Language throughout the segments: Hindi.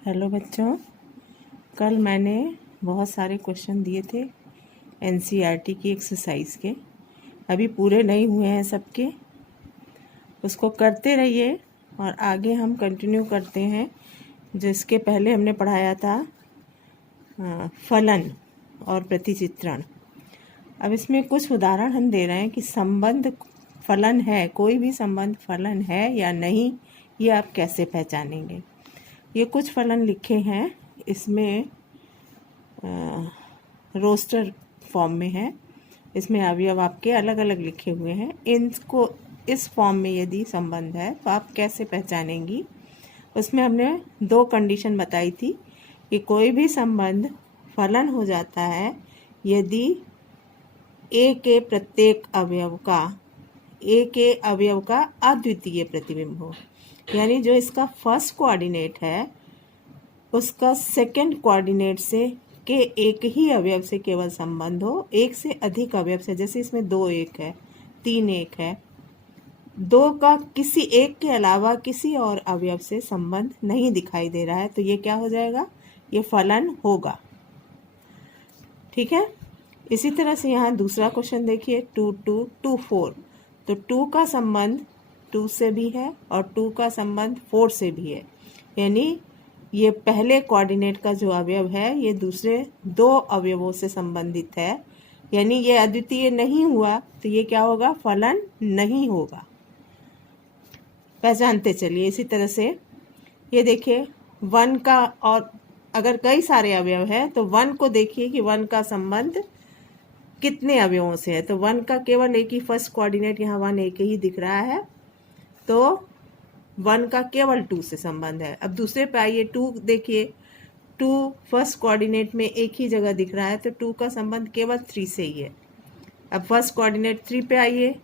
हेलो बच्चों, कल मैंने बहुत सारे क्वेश्चन दिए थे एनसीईआरटी की एक्सरसाइज के। अभी पूरे नहीं हुए हैं सबके, उसको करते रहिए और आगे हम कंटिन्यू करते हैं। जिसके पहले हमने पढ़ाया था फलन और प्रतिचित्रण। अब इसमें कुछ उदाहरण हम दे रहे हैं कि संबंध फलन है, कोई भी संबंध फलन है या नहीं, ये आप कैसे पहचानेंगे। ये कुछ फलन लिखे हैं, इसमें रोस्टर फॉर्म में है। इसमें अवयव आपके अलग अलग लिखे हुए हैं। इनको इस फॉर्म में यदि संबंध है तो आप कैसे पहचानेंगी। उसमें हमने दो कंडीशन बताई थी कि कोई भी संबंध फलन हो जाता है यदि ए के प्रत्येक अवयव का अद्वितीय प्रतिबिंब हो, यानी जो इसका फर्स्ट कोऑर्डिनेट है उसका सेकंड कोऑर्डिनेट से के एक ही अवयव से केवल संबंध हो। एक से अधिक अवयव से, जैसे इसमें 2 एक है, 3 एक है, 2 का किसी एक के अलावा किसी और अवयव से संबंध नहीं दिखाई दे रहा है, तो ये क्या हो जाएगा, ये फलन होगा। ठीक है। इसी तरह से यहाँ दूसरा क्वेश्चन देखिए, 2 2 2 4। तो 2 का संबंध 2 से भी है और 2 का संबंध 4 से भी है, यानी ये पहले कोऑर्डिनेट का जो अवयव है ये दूसरे 2 अवयवों से संबंधित है, यानी ये अद्वितीय नहीं हुआ, तो ये क्या होगा, फलन नहीं होगा। पहचानते चलिए। इसी तरह से ये देखिए 1 का, और अगर कई सारे अवयव है तो 1 को देखिए कि 1 का संबंध कितने अवयवों से है। तो 1 का केवल एक ही फर्स्ट कोऑर्डिनेट, यहाँ 1 एक ही दिख रहा है, तो 1 का केवल 2 से संबंध है। अब दूसरे पे आइए, 2 देखिए, 2 फर्स्ट कोऑर्डिनेट में एक ही जगह दिख रहा है, तो 2 का संबंध केवल 3 से ही है। अब फर्स्ट कोऑर्डिनेट 3 पे आइए,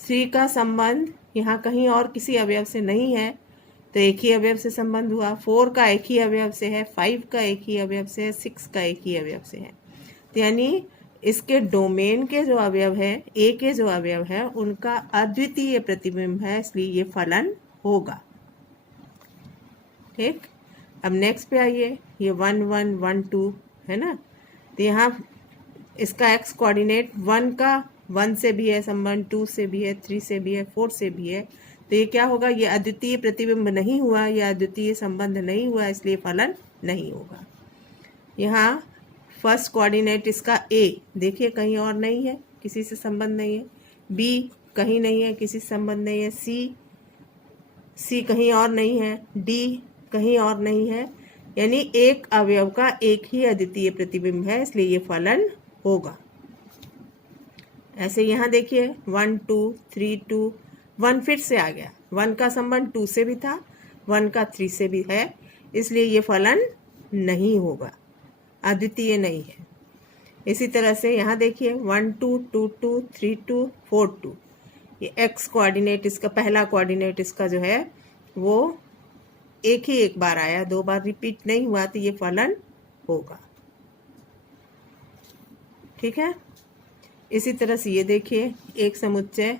3 का संबंध यहाँ कहीं और किसी अवयव से नहीं है, तो एक ही अवयव से संबंध हुआ। 4 का एक ही अवयव से है, 5 का एक ही अवयव से है, 6 का एक ही अवयव से है। तो यानी इसके डोमेन के जो अवयव है, ए के जो अवयव है, उनका अद्वितीय प्रतिबिंब है, इसलिए ये फलन होगा। ठीक। अब नेक्स्ट पे आइए, ये 1 1 1 2 है ना, तो यहाँ इसका एक्स कोऑर्डिनेट 1 का 1 से भी है संबंध, 2 से भी है, 3 से भी है, 4 से भी है, तो ये क्या होगा, ये अद्वितीय प्रतिबिंब नहीं हुआ, या अद्वितीय संबंध नहीं हुआ, इसलिए फलन नहीं होगा। यहाँ फर्स्ट कोऑर्डिनेट इसका ए देखिए, कहीं और नहीं है, किसी से संबंध नहीं है। बी कहीं नहीं है, किसी से संबंध नहीं है। सी कहीं और नहीं है, डी कहीं और नहीं है, यानी एक अवयव का एक ही अद्वितीय प्रतिबिंब है, इसलिए ये फलन होगा। ऐसे यहाँ देखिए 1 2 3 2, 1 फिर से आ गया, 1 का संबंध 2 से भी था, 1 का 3 से भी है, इसलिए ये फलन नहीं होगा, अद्वितीय नहीं है। इसी तरह से यहाँ देखिए 1 2 2 2 3 2 4 2, ये एक्स कोऑर्डिनेट इसका पहला कोऑर्डिनेट इसका जो है वो एक ही एक बार आया, 2 बार रिपीट नहीं हुआ, तो ये फलन होगा। ठीक है। इसी तरह से ये देखिए, एक समुच्चय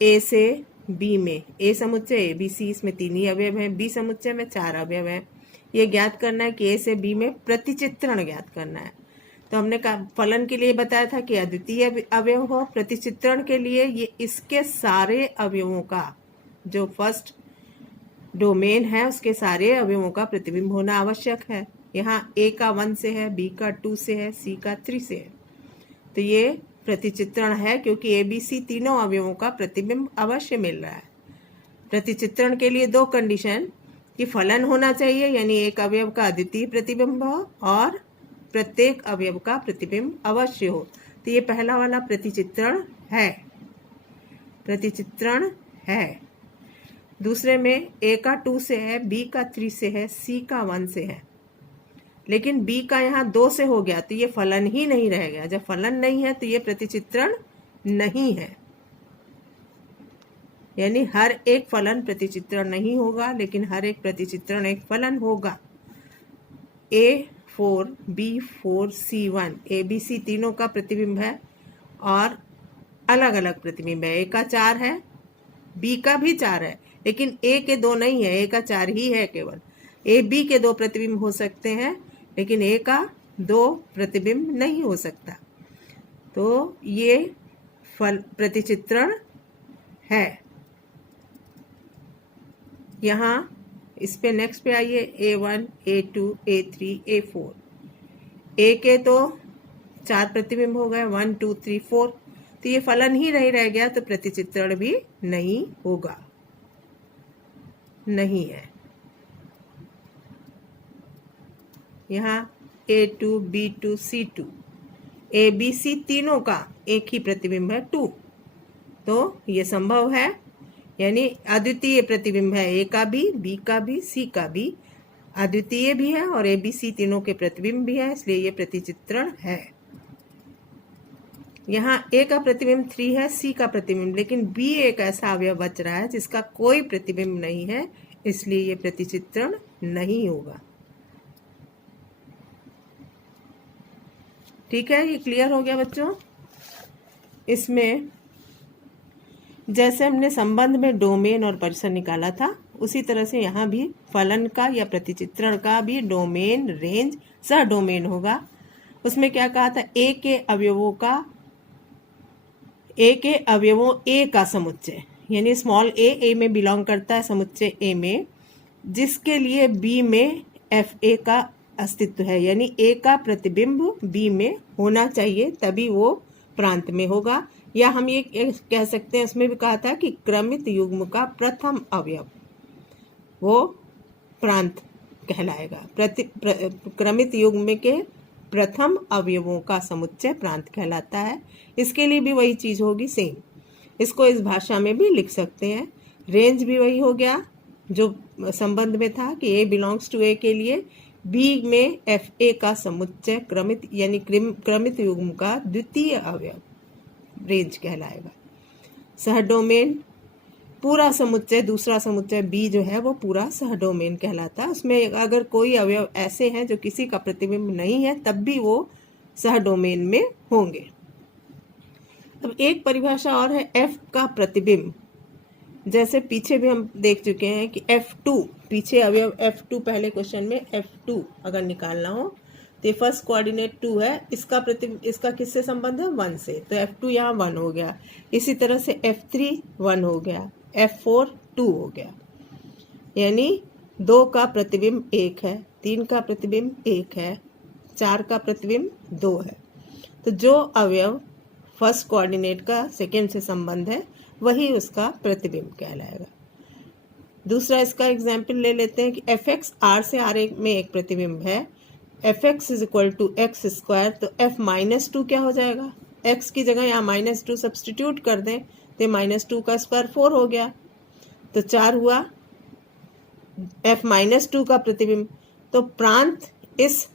ए से बी में, ए समुच्चय ए बी सी, इसमें 3 ही अवयव हैं, बी समुच्चय में 4 अवयव हैं। ये ज्ञात करना है कि ए से बी में प्रतिचित्रण ज्ञात करना है। तो हमने कहा फलन के लिए बताया था कि अद्वितीय अवयव हो, प्रतिचित्रण के लिए ये इसके सारे अवयवों का, जो फर्स्ट डोमेन है उसके सारे अवयवों का प्रतिबिंब होना आवश्यक है। यहाँ ए का 1 से है, बी का 2 से है, सी का 3 से है, तो ये प्रतिचित्रण है, क्योंकि ए बी सी तीनों अवयवों का प्रतिबिंब अवश्य मिल रहा है। प्रतिचित्रण के लिए 2 कंडीशन, कि फलन होना चाहिए, यानी एक अवयव का अद्वितीय प्रतिबिंब हो, और प्रत्येक अवयव का प्रतिबिंब अवश्य हो। तो ये पहला वाला प्रतिचित्रण है, प्रतिचित्रण है। दूसरे में ए का 2 से है, बी का 3 से है, सी का 1 से है, लेकिन बी का यहाँ 2 से हो गया, तो ये फलन ही नहीं रह गया। जब फलन नहीं है तो ये प्रतिचित्रण नहीं है, यानी हर एक फलन प्रतिचित्रण नहीं होगा, लेकिन हर एक प्रतिचित्रण एक फलन होगा। A4 B4 C1 A B C तीनों का प्रतिबिंब है, और अलग अलग प्रतिबिंब है। ए का 4 है, बी का भी 4 है, लेकिन ए के 2 नहीं है, ए का 4 ही है केवल। ए बी के 2 प्रतिबिंब हो सकते हैं, लेकिन ए का 2 प्रतिबिंब नहीं हो सकता। तो ये प्रतिचित्रण है। यहाँ इस पे नेक्स्ट पे आइए, A1, A2, A3, A4। ए के तो 4 प्रतिबिंब हो गए, 1 2 3 4, तो ये फलन ही नहीं रह गया, तो प्रतिचित्रण भी नहीं होगा, नहीं है। यहाँ A2, B2, C2, ABC तीनों का एक ही प्रतिबिंब है 2, तो ये संभव है, यानी अद्वितीय प्रतिबिंब है, ए का भी, बी का भी, सी का भी अद्वितीय भी है और ABC तीनों के प्रतिबिंब भी है, इसलिए ये प्रतिचित्रण है। यहाँ ए का प्रतिबिंब 3 है, सी का प्रतिबिंब, लेकिन बी एक ऐसा अवयव बच रहा है जिसका कोई प्रतिबिंब नहीं है, इसलिए ये प्रतिचित्रण नहीं होगा। ठीक है, ये क्लियर हो गया बच्चों। इसमें जैसे हमने संबंध में डोमेन और परिसर निकाला था, उसी तरह से यहाँ भी फलन का या प्रतिचित्रण का भी डोमेन, रेंज, सह डोमेन होगा। उसमें क्या कहा था, ए के अवयवों ए का समुच्चय, यानी स्मॉल ए में बिलोंग करता है, समुच्चय ए में, जिसके लिए बी में एफ ए का अस्तित्व है, यानी ए का प्रतिबिंब बी में होना चाहिए, तभी वो प्रांत में होगा। या हम ये कह सकते हैं, उसमें भी कहा था कि क्रमित युग्म का प्रथम अवयव वो प्रांत कहलाएगा। क्रमित युग्म के प्रथम अवयवों का समुच्चय प्रांत कहलाता है। इसके लिए भी वही चीज होगी, सेम। इसको इस भाषा में भी लिख सकते हैं। रेंज भी वही हो गया जो संबंध में था कि ए बिलोंग्स टू ए के लिए बी में एफ ए का समुच्चय क्रमित, यानी क्रमित युग्म का द्वितीय अवयव रेंज कहलाएगा। सहडोमेन पूरा समुच्चय, दूसरा समुच्चय बी जो है वो पूरा सहडोमेन कहलाता है। उसमें अगर कोई अवयव ऐसे हैं जो किसी का प्रतिबिंब नहीं है, तब भी वो सहडोमेन में होंगे। अब एक परिभाषा और है एफ का प्रतिबिंब। जैसे पीछे भी हम देख चुके हैं कि F2, पीछे अवयव F2, पहले क्वेश्चन में F2 अगर निकालना हो तो फर्स्ट कोऑर्डिनेट 2 है, इसका किससे संबंध है, 1 से, तो F2 यहाँ 1 हो गया। इसी तरह से F3 1 हो गया, F4 2 हो गया, यानी 2 का प्रतिबिंब 1 है, 3 का प्रतिबिंब 1 है, 4 का प्रतिबिंब 2 है। तो जो अवयव फर्स्ट कोऑर्डिनेट का सेकेंड से संबंध है वही उसका प्रतिबिंब कहलाएगा। दूसरा इसका एग्जाम्पल ले लेते हैं कि Fx R से R में एक प्रतिबिंब है, Fx is equal to x square, तो F माइनस 2 क्या हो जाएगा, x की जगह यहाँ -2 सब्सटीट्यूट कर दें तो -2 का स्क्वायर 4 हो गया, तो 4 हुआ F -2 का प्रतिबिंब। तो प्रांत इस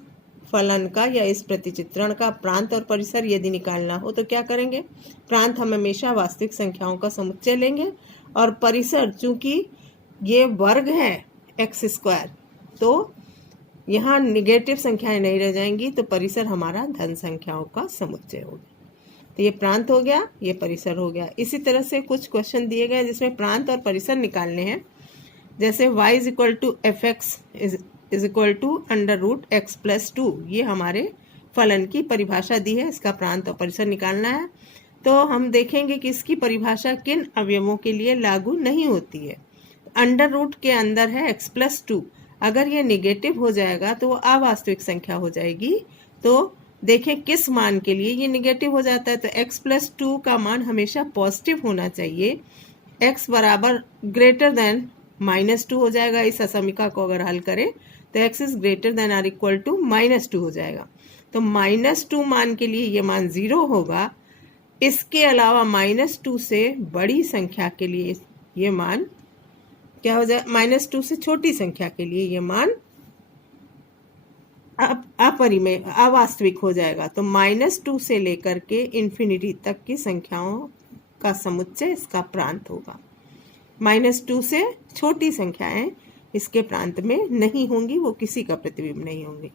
फलन का या इस प्रतिचित्रण का प्रांत और परिसर यदि निकालना हो तो क्या करेंगे, प्रांत हम हमेशा वास्तविक संख्याओं का समुच्चय लेंगे और परिसर, चूंकि ये वर्ग है एक्स स्क्वायर, तो यहाँ निगेटिव संख्याएं नहीं रह जाएंगी, तो परिसर हमारा धन संख्याओं का समुच्चय होगा। तो ये प्रांत हो गया, ये परिसर हो गया। इसी तरह से कुछ क्वेश्चन दिए गए जिसमें प्रांत और परिसर निकालने हैं। जैसे y is equal to F x is equal to √x+2, ये हमारे फलन की परिभाषा दी है, इसका प्रांत और परिसर निकालना है। तो हम देखेंगे कि इसकी परिभाषा किन अवयवों के लिए लागू नहीं होती है। अंडर रूट के अंदर है x+2, अगर ये निगेटिव हो जाएगा तो वो अवास्तविक संख्या हो जाएगी। तो देखें किस मान के लिए ये निगेटिव हो जाता है, तो x+2 का मान हमेशा पॉजिटिव होना चाहिए। x बराबर ग्रेटर देन -2 हो जाएगा। इस असमीका को अगर हल करें तो x is greater than or equal to -2 हो जाएगा। तो -2 मान के लिए ये मान 0 होगा। इसके अलावा -2 से बड़ी संख्या के लिए ये मान क्या हो जाए, -2 से छोटी संख्या के लिए ये मान अपरिमेय, अवास्तविक हो जाएगा। तो -2 से लेकर के इन्फिनिटी तक की संख्याओं का समुच्चय इसका प्रांत होगा। -2 से छोटी संख्याएं इसके प्रांत में नहीं होंगी, वो किसी का प्रतिबिंब नहीं होंगी।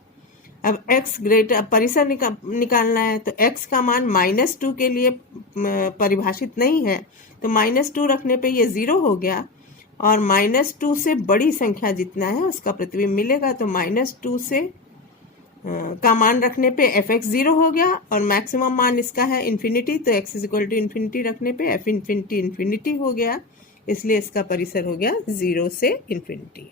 अब x ग्रेटर परिसर निकालना है, तो x का मान -2 के लिए परिभाषित नहीं है, तो -2 रखने पे ये 0 हो गया। और -2 से बड़ी संख्या जितना है उसका प्रतिबिंब मिलेगा। तो -2 से का मान रखने पे f(x) 0 हो गया और मैक्सिमम मान इसका है इन्फिनिटी, तो x = इन्फिनिटी रखने पे f इन्फिनिटी इन्फिनिटी हो गया, इसलिए इसका परिसर हो गया 0 से इन्फिनिटी।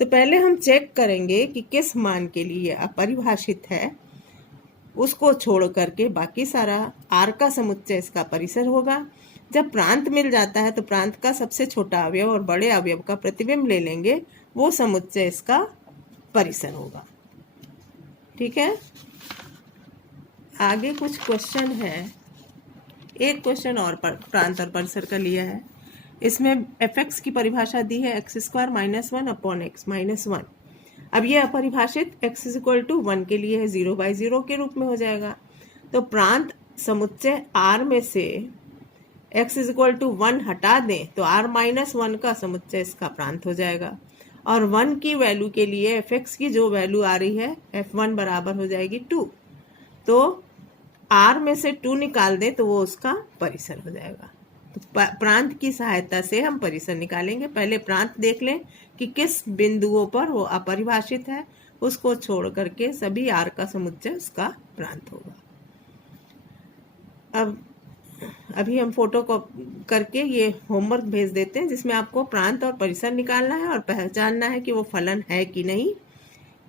तो पहले हम चेक करेंगे कि किस मान के लिए अपरिभाषित है, उसको छोड़ करके बाकी सारा r का समुच्चय इसका परिसर होगा। जब प्रांत मिल जाता है तो प्रांत का सबसे छोटा अवयव और बड़े अवयव का प्रतिबिंब ले लेंगे, वो समुच्चय इसका परिसर होगा। ठीक है, आगे कुछ क्वेश्चन है। एक क्वेश्चन और प्रांत और परिसर का लिया है। इसमें f(x) की परिभाषा दी है x² - 1/x -1। अब ये अपरिभाषित x = 1 के लिए है, 0/0 के रूप में हो जाएगा। तो प्रांत समुच्चय R में से x = 1 हटा दें तो r - 1 का समुच्चय इसका प्रांत हो जाएगा। और 1 की वैल्यू के लिए f(x) की जो वैल्यू आ रही है f1 बराबर हो जाएगी 2। तो r में से 2 निकाल दें तो वो उसका परिसर हो जाएगा। तो प्रांत की सहायता से हम परिसर निकालेंगे। पहले प्रांत देख लें कि किस बिंदुओं पर वो अपरिभाषित है, उसको छोड़ करके सभी r का समुच्चय उसका प्रांत होगा। अब अभी हम फोटो को करके ये होमवर्क भेज देते हैं, जिसमें आपको प्रांत और परिसर निकालना है और पहचानना है कि वो फलन है कि नहीं।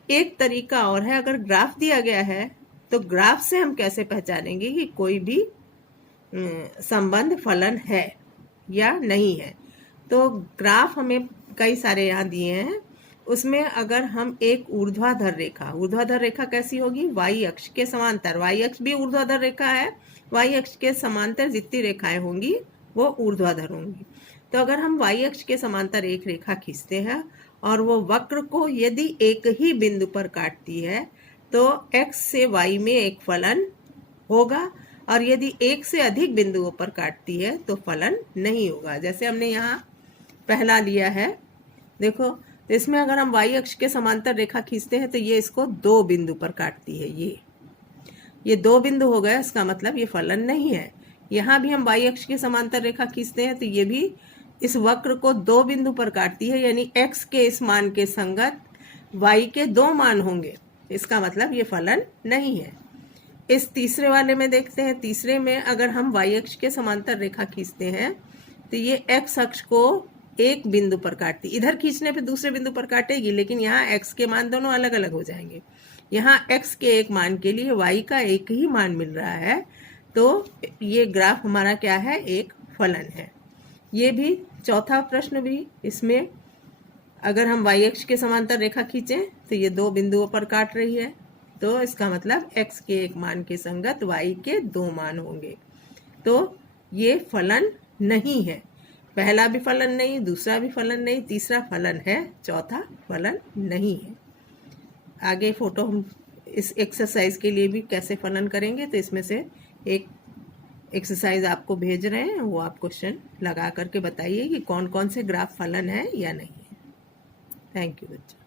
एक तरीका और है, अगर ग्राफ दिया गया है तो ग्राफ से हम कैसे पहचानेंगे कि कोई भी संबंध फलन है या नहीं है। तो ग्राफ हमें कई सारे यहाँ दिए हैं, उसमें अगर हम एक ऊर्ध्वाधर रेखा कैसी होगी, y अक्ष के समांतर, y अक्ष भी ऊर्ध्वाधर रेखा है, y अक्ष के समांतर जितनी रेखाएं होंगी वो ऊर्ध्वाधर होंगी। तो अगर हम y अक्ष के समांतर एक रेखा खींचते हैं और वो वक्र को यदि एक ही बिंदु पर काटती है तो x से y में एक फलन होगा, और यदि एक से अधिक बिंदुओं पर काटती है तो फलन नहीं होगा। जैसे हमने यहाँ पहला लिया है, देखो, तो इसमें अगर हम y अक्ष के समांतर रेखा खींचते हैं तो ये इसको 2 बिंदु पर काटती है। ये 2 बिंदु हो गए, इसका मतलब ये फलन नहीं है। यहाँ भी हम y अक्ष के समांतर रेखा खींचते हैं तो ये भी इस वक्र को 2 बिंदु पर काटती है, यानी x के इस मान के संगत y के 2 मान होंगे, इसका मतलब ये फलन नहीं है। इस तीसरे वाले में देखते हैं, तीसरे में अगर हम y अक्ष के समांतर रेखा खींचते हैं तो ये x अक्ष को एक बिंदु पर काटती, इधर खींचने पे दूसरे बिंदु पर काटेगी, लेकिन यहाँ x के मान दोनों अलग अलग हो जाएंगे। यहाँ x के एक मान के लिए y का एक ही मान मिल रहा है, तो ये ग्राफ हमारा क्या है, एक फलन है। ये भी चौथा प्रश्न भी, इसमें अगर हम y अक्ष के समांतर रेखा खींचें तो ये 2 बिंदुओं पर काट रही है, तो इसका मतलब x के एक मान के संगत y के 2 मान होंगे, तो ये फलन नहीं है। पहला भी फलन नहीं, दूसरा भी फलन नहीं, तीसरा फलन है, चौथा फलन नहीं है। आगे फोटो हम इस एक्सरसाइज के लिए भी कैसे फलन करेंगे, तो इसमें से एक एक्सरसाइज आपको भेज रहे हैं, वो आप क्वेश्चन लगा करके बताइए कि कौन कौन से ग्राफ फलन है या नहीं है। थैंक यू बच्चों।